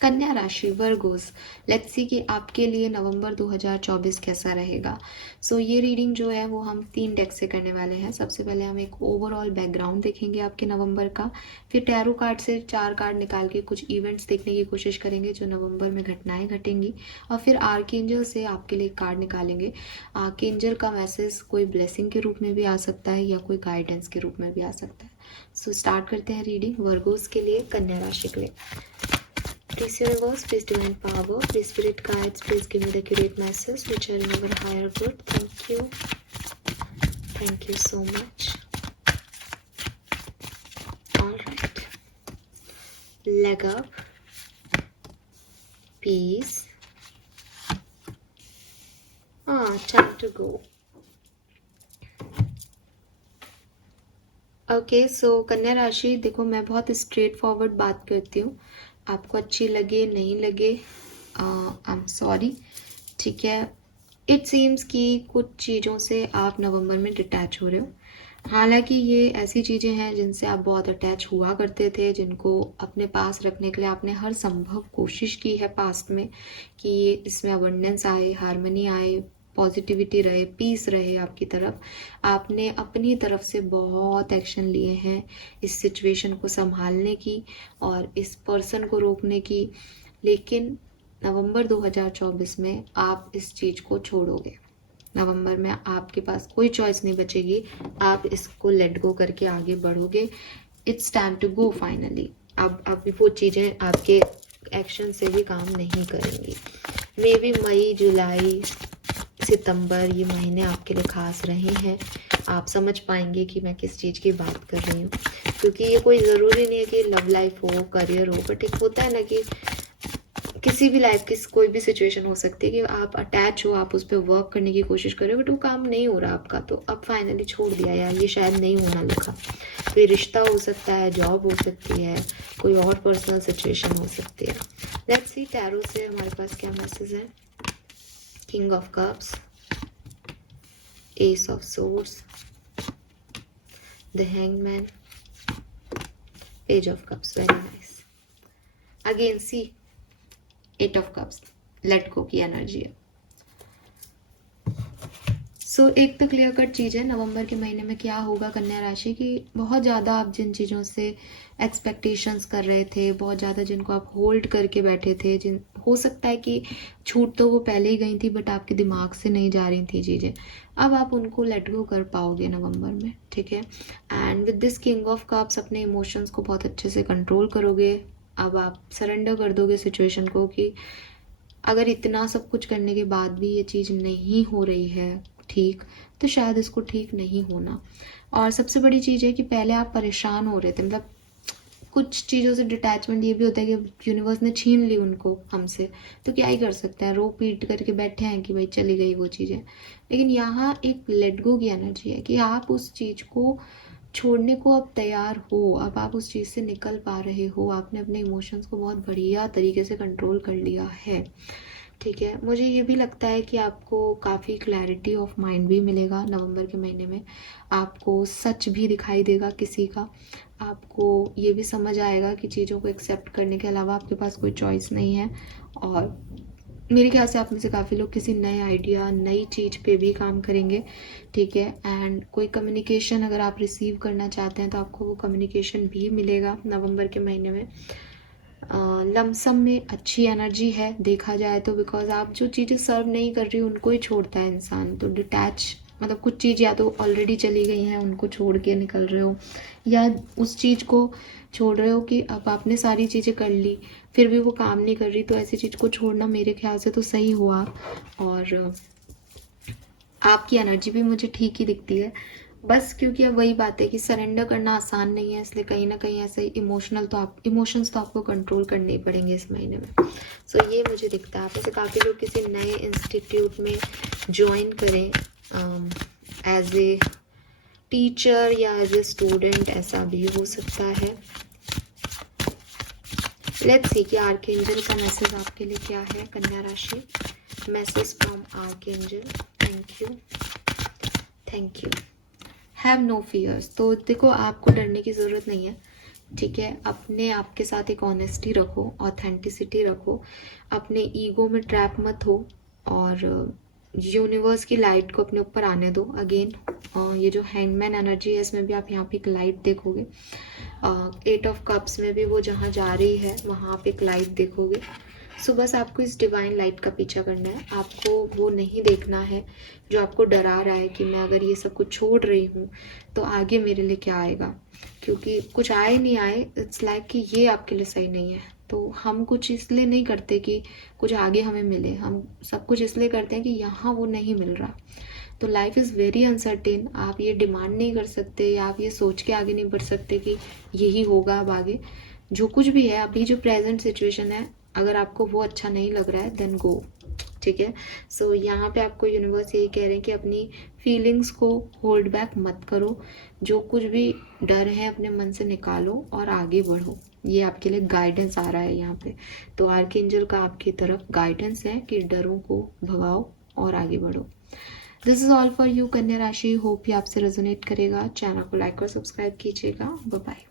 कन्या राशि Virgo's, let's see कि आपके लिए नवंबर 2024 कैसा रहेगा। सो ये रीडिंग जो है वो हम 3 डेक से करने वाले हैं। सबसे पहले हम एक ओवरऑल बैकग्राउंड देखेंगे आपके नवंबर का, फिर टैरो कार्ड से 4 कार्ड निकाल के कुछ इवेंट्स देखने की कोशिश करेंगे जो नवंबर में घटनाएं घटेंगी, और फिर आर्कएंजल से आपके लिए कार्ड निकालेंगे। आर्कएंजल का मैसेज कोई ब्लेसिंग के रूप में भी आ सकता है या कोई गाइडेंस के रूप में भी आ सकता है। सो स्टार्ट करते हैं रीडिंग वर्गोस के लिए, कन्या राशि के लिए। Please universe, please divine power, please spirit guides, please give me the accurate message which are in our higher good. Thank you. Thank you so much. Alright. Leg up. Peace. Time to go. Okay so कन्या राशि, देखो मैं बहुत straight forward बात करती हूँ, आपको अच्छी लगे नहीं लगे आई एम सॉरी, ठीक है। इट सीम्स कि कुछ चीज़ों से आप नवंबर में डिटैच हो रहे हो। हालांकि ये ऐसी चीज़ें हैं जिनसे आप बहुत अटैच हुआ करते थे, जिनको अपने पास रखने के लिए आपने हर संभव कोशिश की है पास्ट में कि इसमें अबंडेंस आए, हार्मनी आए, पॉजिटिविटी रहे, पीस रहे आपकी तरफ। आपने अपनी तरफ से बहुत एक्शन लिए हैं इस सिचुएशन को संभालने की और इस पर्सन को रोकने की, लेकिन नवंबर 2024 में आप इस चीज़ को छोड़ोगे। नवंबर में आपके पास कोई चॉइस नहीं बचेगी, आप इसको लेट गो करके आगे बढ़ोगे। It's time to go finally. अब वो चीज़ें आपके एक्शन से भी काम नहीं करेंगी। मे बी मई, जुलाई, सितंबर ये महीने आपके लिए खास रहे हैं। आप समझ पाएंगे कि मैं किस चीज़ की बात कर रही हूँ, क्योंकि ये कोई ज़रूरी नहीं है कि लव लाइफ हो, करियर हो, बट एक होता है ना कि किसी भी लाइफ की कोई भी सिचुएशन हो सकती है कि आप अटैच हो, आप उस पर वर्क करने की कोशिश कर रहे हो, बट वो काम नहीं हो रहा आपका, तो अब फाइनली छोड़ दिया यार, ये शायद नहीं होना लिखा। कोई रिश्ता हो सकता है, जॉब हो सकती है, कोई और पर्सनल सिचुएशन हो सकती है। लेट्स सी टैरो से हमारे पास क्या मैसेज है। King of cups, ace of swords, the hangman, page of cups, very nice. Again see 8 of cups, let go की एनर्जी है। सो एक तो क्लियर कट चीज़ है नवंबर के महीने में क्या होगा कन्या राशि की। बहुत ज़्यादा आप जिन चीज़ों से एक्सपेक्टेशंस कर रहे थे, बहुत ज़्यादा जिनको आप होल्ड करके बैठे थे, जिन हो सकता है कि छूट तो वो पहले ही गई थी बट आपके दिमाग से नहीं जा रही थी चीज़ें, अब आप उनको लेट गो कर पाओगे नवंबर में, ठीक है। And with this king of cups अपने इमोशंस को बहुत अच्छे से कंट्रोल करोगे। अब आप सरेंडर कर दोगे सिचुएशन को कि अगर इतना सब कुछ करने के बाद भी ये चीज़ नहीं हो रही है ठीक, तो शायद इसको ठीक नहीं होना। और सबसे बड़ी चीज़ है कि पहले आप परेशान हो रहे थे, मतलब कुछ चीज़ों से डिटैचमेंट ये भी होता है कि यूनिवर्स ने छीन ली उनको हमसे, तो क्या ही कर सकते हैं, रो पीट करके बैठे हैं कि भाई चली गई वो चीज़ें। लेकिन यहाँ एक लेट गो की एनर्जी है कि आप उस चीज़ को छोड़ने को अब तैयार हो, अब आप उस चीज़ से निकल पा रहे हो, आपने अपने इमोशंस को बहुत बढ़िया तरीके से कंट्रोल कर लिया है, ठीक है। मुझे ये भी लगता है कि आपको काफ़ी क्लैरिटी ऑफ माइंड भी मिलेगा नवंबर के महीने में। आपको सच भी दिखाई देगा किसी का, आपको ये भी समझ आएगा कि चीज़ों को एक्सेप्ट करने के अलावा आपके पास कोई चॉइस नहीं है। और मेरे ख्याल से आप में से काफ़ी लोग किसी नए आइडिया, नई चीज़ पे भी काम करेंगे, ठीक है। एंड कोई कम्युनिकेशन अगर आप रिसीव करना चाहते हैं तो आपको वो कम्युनिकेशन भी मिलेगा नवंबर के महीने में। लमसम में अच्छी एनर्जी है देखा जाए तो, बिकॉज आप जो चीज़ें सर्व नहीं कर रही उनको ही छोड़ता है इंसान, तो डिटैच मतलब कुछ चीज़ या तो ऑलरेडी चली गई हैं उनको छोड़ के निकल रहे हो, या उस चीज़ को छोड़ रहे हो कि अब आपने सारी चीज़ें कर ली फिर भी वो काम नहीं कर रही, तो ऐसी चीज़ को छोड़ना मेरे ख्याल से तो सही हुआ। और आपकी एनर्जी भी मुझे ठीक ही दिखती है, बस क्योंकि अब वही बात है कि सरेंडर करना आसान नहीं है, इसलिए कहीं ना कहीं ऐसे इमोशंस तो आपको कंट्रोल करने ही पड़ेंगे इस महीने में। सो ये मुझे दिखता है। आप ऐसे काफ़ी लोग किसी नए इंस्टीट्यूट में ज्वाइन करें एज ए टीचर या एज ए स्टूडेंट, ऐसा भी हो सकता है। लेट्स सी कि आर्कएंजल का मैसेज आपके लिए क्या है कन्या राशि। Message from archangel. Thank you. Have no fears. तो देखो आपको डरने की ज़रूरत नहीं है, ठीक है, अपने आप के साथ एक ऑनेस्टी रखो, ऑथेंटिसिटी रखो, अपने ईगो में ट्रैप मत हो, और यूनिवर्स की लाइट को अपने ऊपर आने दो। अगेन ये जो हैंगमैन एनर्जी है, इसमें भी आप यहाँ पे एक लाइट देखोगे। 8 ऑफ कप्स में भी वो जहाँ जा रही है वहाँ आप एक लाइट देखोगे। सो बस आपको इस डिवाइन लाइट का पीछा करना है। आपको वो नहीं देखना है जो आपको डरा रहा है कि मैं अगर ये सब कुछ छोड़ रही हूँ तो आगे मेरे लिए क्या आएगा, क्योंकि कुछ आए नहीं आए, इट्स लाइक कि ये आपके लिए सही नहीं है। तो हम कुछ इसलिए नहीं करते कि कुछ आगे हमें मिले, हम सब कुछ इसलिए करते हैं कि यहाँ वो नहीं मिल रहा। तो लाइफ इज़ वेरी अनसर्टेन। आप ये डिमांड नहीं कर सकते या आप ये सोच के आगे नहीं बढ़ सकते कि यही होगा अब आगे। जो कुछ भी है अभी, जो प्रेजेंट सिचुएशन है, अगर आपको वो अच्छा नहीं लग रहा है देन गो। ठीक है, सो यहाँ पे आपको यूनिवर्स यही कह रहे हैं कि अपनी फीलिंग्स को होल्ड बैक मत करो, जो कुछ भी डर है अपने मन से निकालो और आगे बढ़ो। ये आपके लिए गाइडेंस आ रहा है यहाँ पे। तो आर्कएंजल का आपकी तरफ गाइडेंस है कि डरों को भगाओ और आगे बढ़ो। This is all for you कन्या राशि। होप ये आपसे रेजोनेट करेगा। चैनल को लाइक और सब्सक्राइब कीजिएगा। Bye bye.